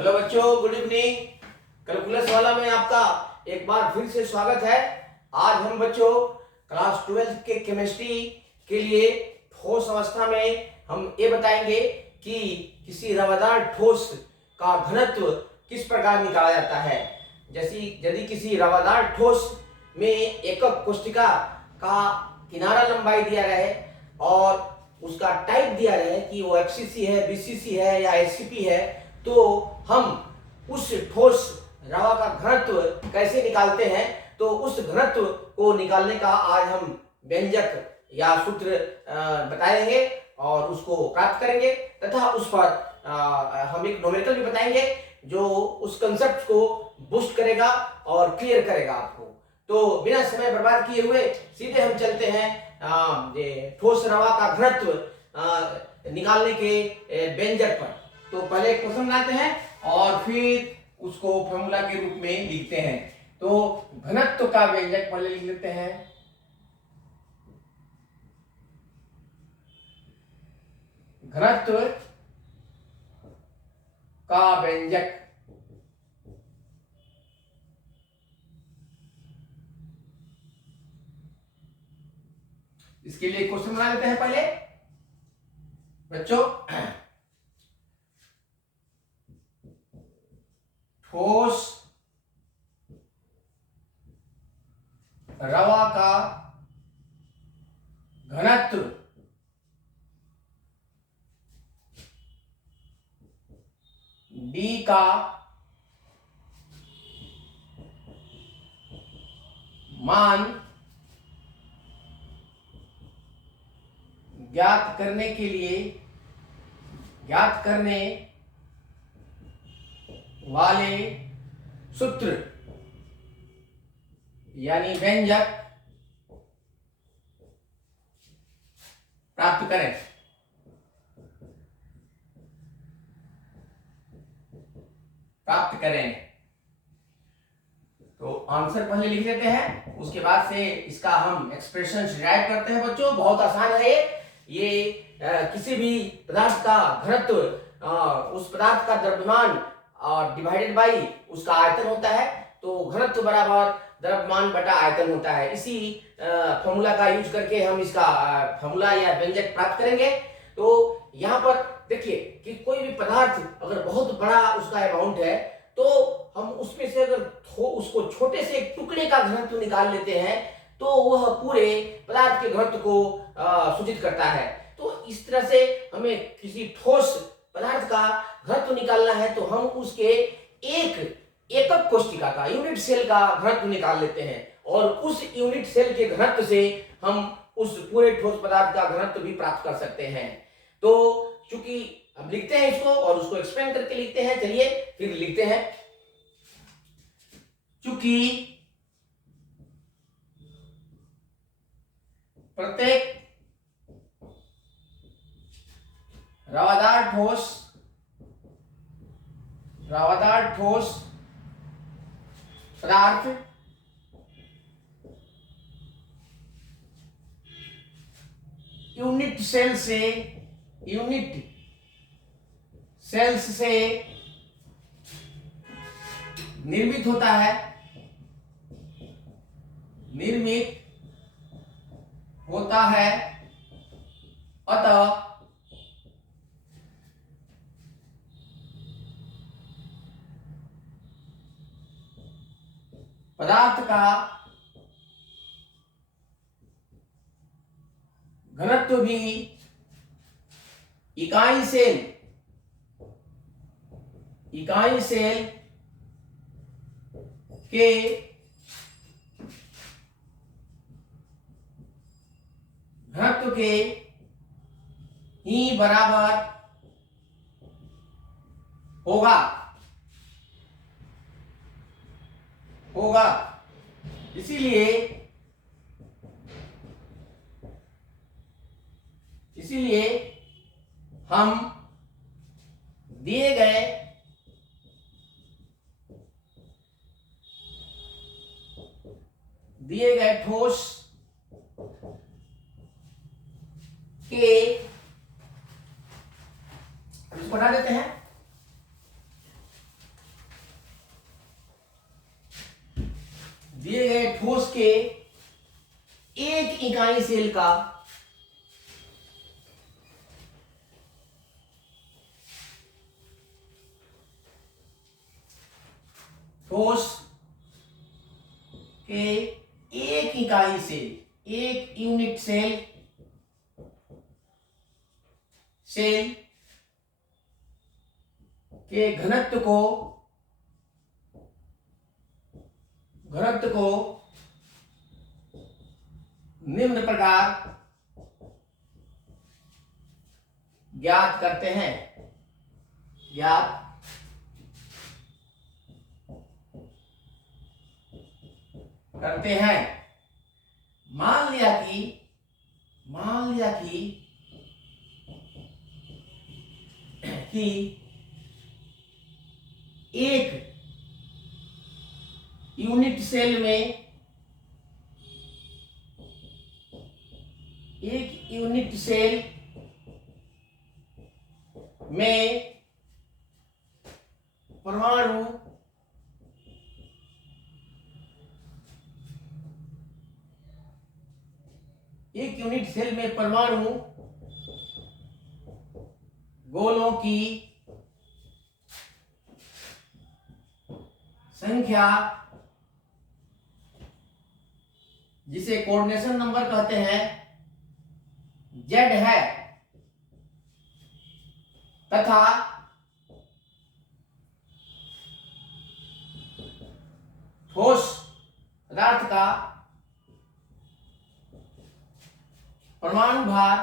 Hello बच्चों, good evening. Calculus वाला में आपका एक बार फिर से स्वागत है। आज हम बच्चों क्लास 12 के केमिस्ट्री के लिए ठोस अवस्था में हम ये बताएंगे कि किसी रवादार ठोस का घनत्व किस प्रकार निकाला जाता है। जैसे यदि किसी रवादार ठोस में एकक कोशिका का किनारा लंबाई दिया रहे और उसका टाइप दिया रहे कि वो एफसीसी है, बीसीसी है या एससीपी है, तो हम उस ठोस रवा का घनत्व कैसे निकालते हैं। तो उस घनत्व को निकालने का आज हम व्यंजक या सूत्र बताएंगे और उसको प्राप्त करेंगे तथा उस पर हम एक न्यूमेरिकल भी बताएंगे जो उस कंसेप्ट को बूस्ट करेगा और क्लियर करेगा आपको। तो बिना समय बर्बाद किए हुए सीधे हम चलते हैं ठोस रवा का घनत्व निकालने के व्यंजक पर। तो पहले क्वेश्चन बनाते हैं और फिर उसको फॉर्मूला के रूप में लिखते हैं। तो घनत्व का व्यंजक पहले लिख लेते हैं। घनत्व का व्यंजक इसके लिए क्वेश्चन बना लेते हैं पहले बच्चों। ठोस रवा का घनत्व D का मान ज्ञात करने वाले सूत्र यानी व्यंजक प्राप्त करें। तो आंसर पहले लिख लेते हैं, उसके बाद से इसका हम एक्सप्रेशन डिराइव करते हैं बच्चों। बहुत आसान है ये किसी भी पदार्थ का घनत्व उस पदार्थ का द्रव्यमान डिवाइडेड बाई उसका आयतन होता है। तो घनत्व बराबर द्रव्यमान बटा आयतन होता है। इसी फॉर्मूला का यूज करके हम इसका फॉर्मूला या व्यंजक प्राप्त करेंगे। तो यहाँ पर देखिए कि कोई भी पदार्थ अगर बहुत बड़ा उसका अमाउंट है तो हम उसमें से अगर उसको छोटे से एक टुकड़े का घनत्व निकाल लेते हैं तो वह पूरे पदार्थ के घनत्व को सूचित करता है। तो इस तरह से हमें किसी ठोस पदार्थ का घनत्व निकालना है तो हम उसके एकक कोशिका का यूनिट सेल का घनत्व निकाल लेते हैं और उस यूनिट सेल के घनत्व से हम उस पूरे ठोस पदार्थ का घनत्व भी प्राप्त कर सकते हैं। तो चूंकि हम लिखते हैं इसको और उसको एक्सप्लेन करके लिखते हैं, चलिए फिर लिखते हैं। चूंकि प्रत्येक रवादार ठोस पदार्थ यूनिट सेल्स से निर्मित होता है अतः पदार्थ का घनत्व भी इकाई सेल के घनत्व के ही बराबर होगा। इसीलिए हम दिए गए ठोस के इसको हटा देते हैं। ठोस के एक इकाई सेल का ठोस के एक इकाई सेल, एक यूनिट सेल के घनत्व को निम्न प्रकार ज्ञात करते हैं। मान लिया कि एक यूनिट सेल में परमाणु गोलों की संख्या, जिसे कोऑर्डिनेशन नंबर कहते हैं, Z है, तथा ठोस पदार्थ का परमाणु भार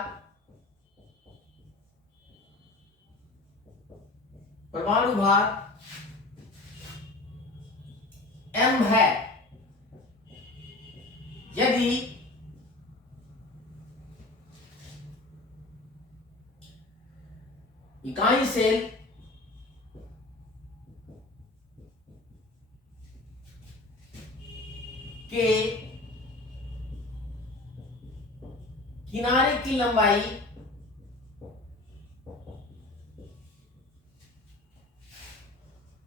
m है। यदि इकाई सेल के किनारे की लंबाई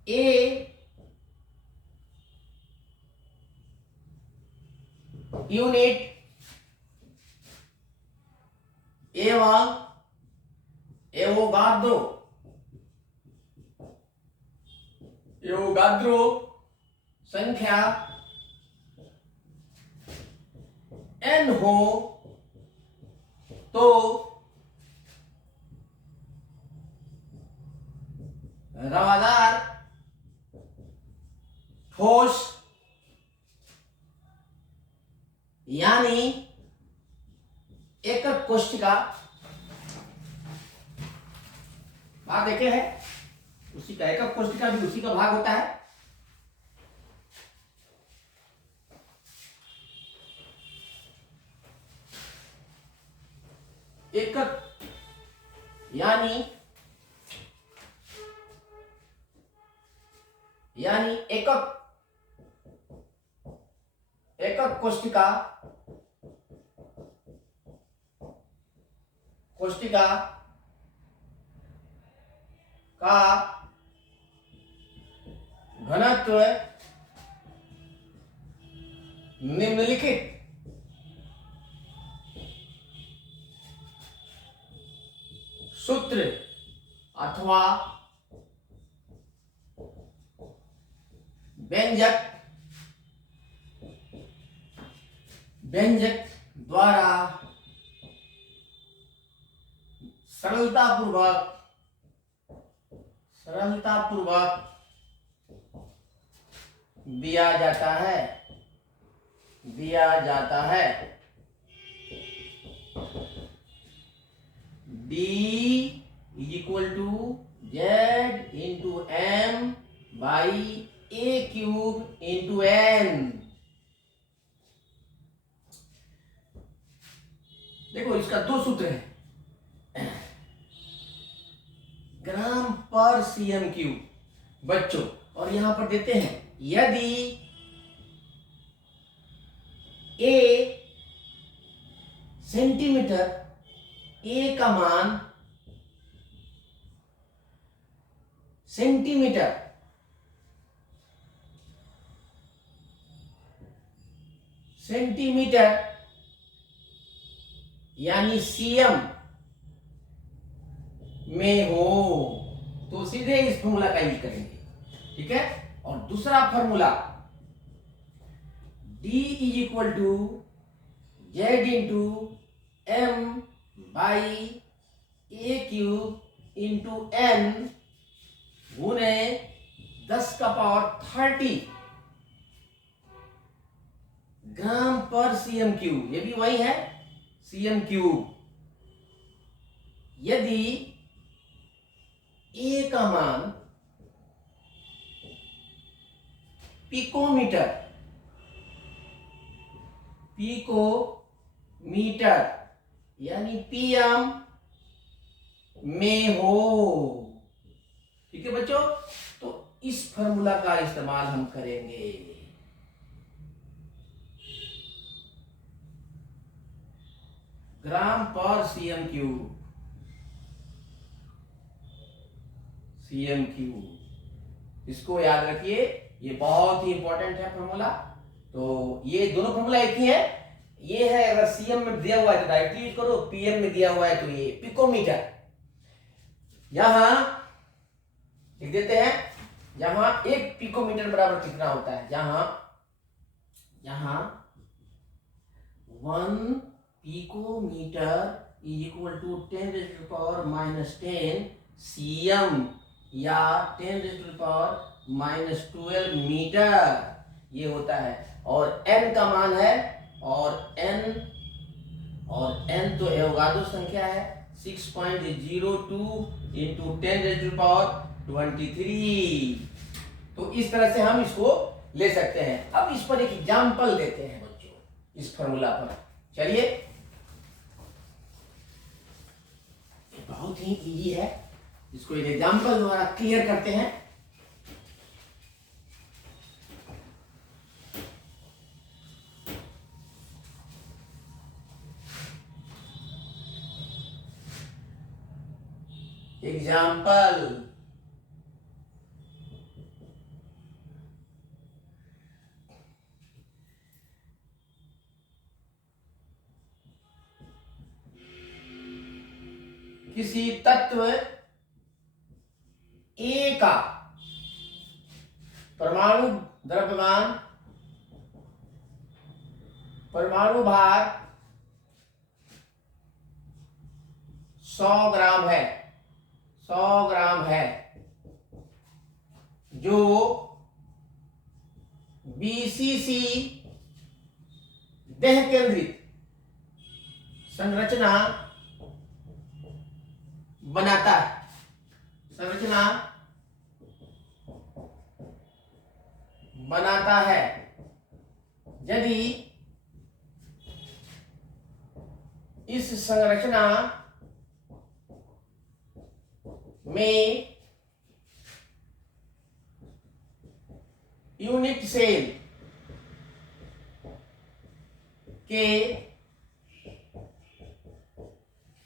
a यूनिट एवं एवोगाद्रो संख्या n हो तो रवादार ठोस यानी एकक कोशिका, बात देखे है, उसी का एकक कोशिका भी उसी का भाग होता है। एकक यानी एकक कोशिका का घनत्व निम्नलिखित सूत्र अथवा व्यंजक द्वारा सरलतापूर्वक दिया जाता है। D is equal to Z into M by A cube into N। देखो इसका दो सूत्र है, ग्राम पर सीएम क्यूब बच्चों, और यहां पर देते हैं यदि A सेंटीमीटर, A का मान सेंटीमीटर सेंटीमीटर यानी सीएम में हो तो सीधे इस फॉर्मूला का यूज करेंगे, ठीक है। और दूसरा formula D is equal to Z into M by A cube into N गुने 10 का पावर 30 ग्राम पर सीएम क्यूब। ये भी वही है, सीएम क्यूब। यदि ए का मान पिकोमीटर यानी पीएम में हो, ठीक है बच्चों। तो इस फॉर्मूला का इस्तेमाल हम करेंगे। ग्राम पर सीएम क्यूब, इसको याद रखिए, ये बहुत ही इंपॉर्टेंट है फॉर्मूला। तो ये दोनों फॉर्मूला एक ही है। ये है अगर सीएम में दिया हुआ है तो डायरेक्टली यूज करो, पीएम में दिया हुआ है तो ये पिकोमीटर। यहां लिख देते हैं, यहां एक पिकोमीटर बराबर कितना होता है। यहां 1 picometre is equal to 10⁻⁻10 CM या 10⁻⁻12 मीटर ये होता है। और n का मान है, और n तो एवोगाड्रो संख्या है, 6.02 इंटू 10⁻23। तो इस तरह से हम इसको ले सकते हैं। अब इस पर एक एग्जाम्पल देते हैं बच्चों, इस फॉर्मूला पर। चलिए, बहुत ही इजी है, इसको एक एग्जाम्पल द्वारा क्लियर करते हैं। एग्जाम्पल, किसी तत्व ए का परमाणु द्रव्यमान, परमाणु भार 100 ग्राम है, 100 ग्राम है, जो बीसीसी देह केंद्रित संरचना बनाता है, संरचना बनाता है। यदि इस संरचना में यूनिट सेल के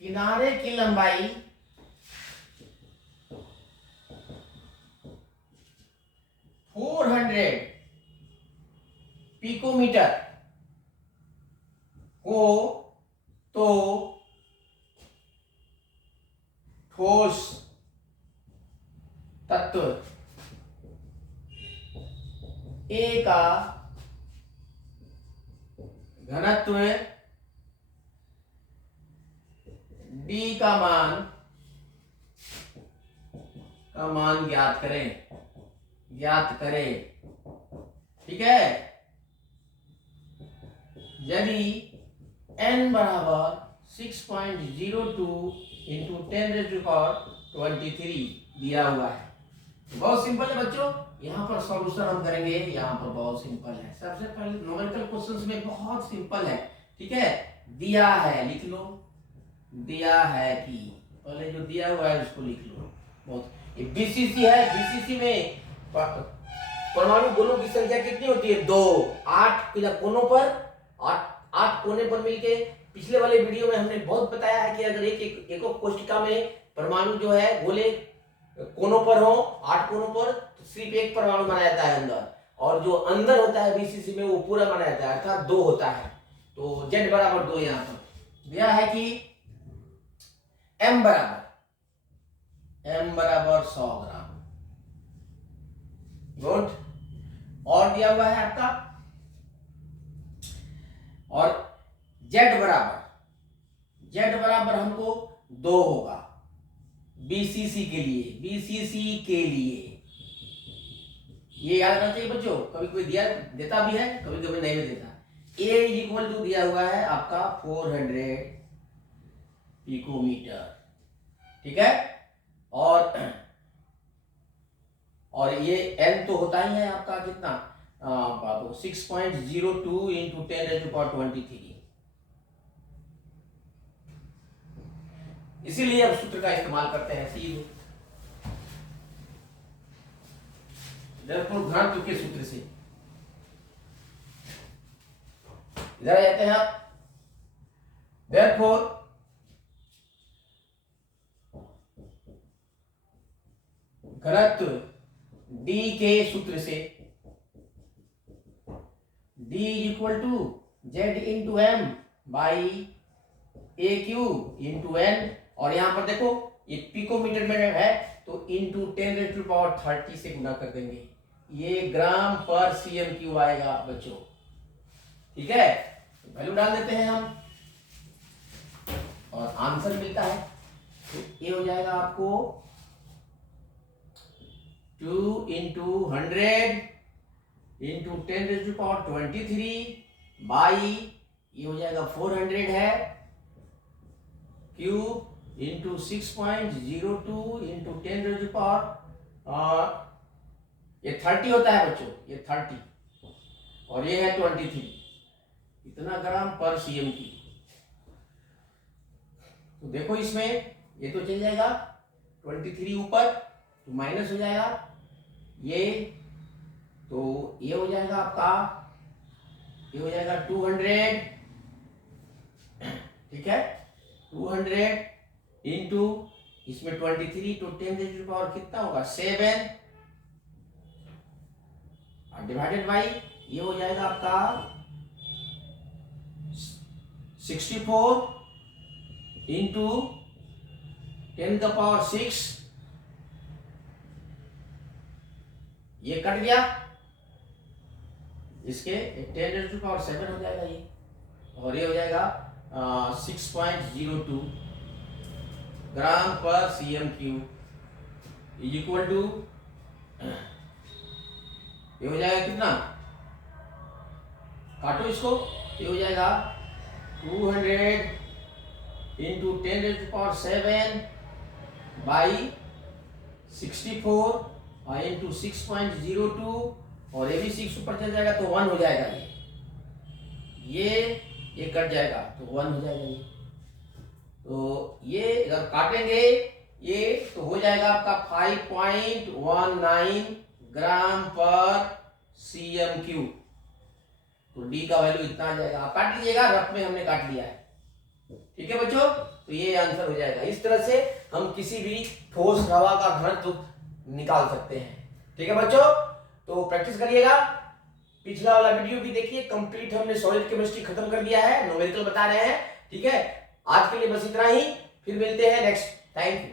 किनारे की लंबाई 400 पिकोमीटर हो तो ठोस तत्व ए का घनत्व D का मान ज्ञात करें, ठीक है। यदि n बराबर 6.02 इंटू 10⁻23 दिया हुआ है, बहुत सिंपल है बच्चों। यहाँ पर सॉल्यूशन हम करेंगे, यहाँ पर बहुत सिंपल है। सबसे पहले न्यूमेरिकल क्वेश्चंस में बहुत सिंपल है, ठीक है। दिया है, लिख लो, दिया है कि पहले जो दिया हुआ है उसको लिख लो। बहुत, ये बीसीसी है, बीसीसी में परमाणु गोलों की संख्या कितनी होती है? 2। 8 कोनों पर, 8 कोने पर मिलके। पिछले वाले वीडियो में हमने बहुत बताया है कि अगर एक कोष्ठिका में परमाणु जो है गोले कोनों पर हो, 8 कोनों पर, तो सिर्फ एक परमाणु बनाया जाता है अंदर। और जो अंदर होता है बीसीसी में वो पूरा बना रहता है, अर्थात 2 होता है। तो Z बराबर 2 यहाँ पर दिया है कि M बराबर 100 ग्राम। गुड। और दिया हुआ है आपका, और Z बराबर हमको 2 होगा बीसीसी के लिए। ये याद रखना चाहिए बच्चों, कभी कोई देता भी है, कभी कभी नहीं भी देता। A इक्वल टू दिया हुआ है आपका 400 पिकोमीटर, ठीक है। और ये N तो होता ही है आपका कितना, 6.02 इंटू 10⁻23। इसीलिए अब सूत्र का इस्तेमाल करते हैं सीधे घनत्व के सूत्र से। इधर आ जाते हैं आप। Therefore घनत्व D के सूत्र से D equal to Z into M by A cube into N, और यहां पर देखो ये पिकोमीटर में है तो इंटू 10⁻30 से गुना कर देंगे, ये ग्राम पर सीएम क्यू आएगा बच्चों, ठीक है। वैल्यू डाल देते हैं हम और आंसर मिलता है। तो ये हो जाएगा आपको 2 इंटू 100 इंटू 10⁻23 बाई, ये हो जाएगा 400 है क्यूब इंटू 6.02 इंटू 10⁻, ये 30 होता है बच्चों, ये 30 और ये है 23, इतना ग्राम पर सीएम की। तो देखो इसमें ये तो चल जाएगा 23 ऊपर तो माइनस हो जाएगा ये, तो ये हो जाएगा आपका, ये हो जाएगा 200, ठीक है। 200 इंटू इसमें 23 तो 10⁻, कितना होगा 7, और डिवाइडेड बाई ये हो जाएगा आपका 64 इंटू 10⁻6, ये कट गया, इसके 10⁻7 हो जाएगा ये, और ये हो जाएगा 6.02 ग्राम पर सीएम क्यू इक्वल टू, ये हो जाएगा कितना, काटो इसको, ये हो जाएगा 200 इंटू 10⁻7 बाई 64 इंटू 6.02, और ये भी 6 ऊपर चल जाएगा तो 1 हो जाएगा, ये कट जाएगा तो 1 हो जाएगा ये। तो ये अगर काटेंगे ये तो हो जाएगा आपका 5.19 ग्राम पर सीएम क्यू। तो डी का वैल्यू इतना आ जाएगा, आप काट लीजिएगा, रफ में हमने काट लिया है, ठीक है बच्चों। तो ये आंसर हो जाएगा। इस तरह से हम किसी भी ठोस हवा का घनत्व निकाल सकते हैं, ठीक है बच्चों। तो प्रैक्टिस करिएगा, पिछला वाला वीडियो भी देखिए, कंप्लीट हमने सॉलिड केमिस्ट्री खत्म कर दिया है, न्यूमेरिकल बता रहे हैं, ठीक है। आज के लिए बस इतना ही, फिर मिलते हैं नेक्स्ट। Thank you.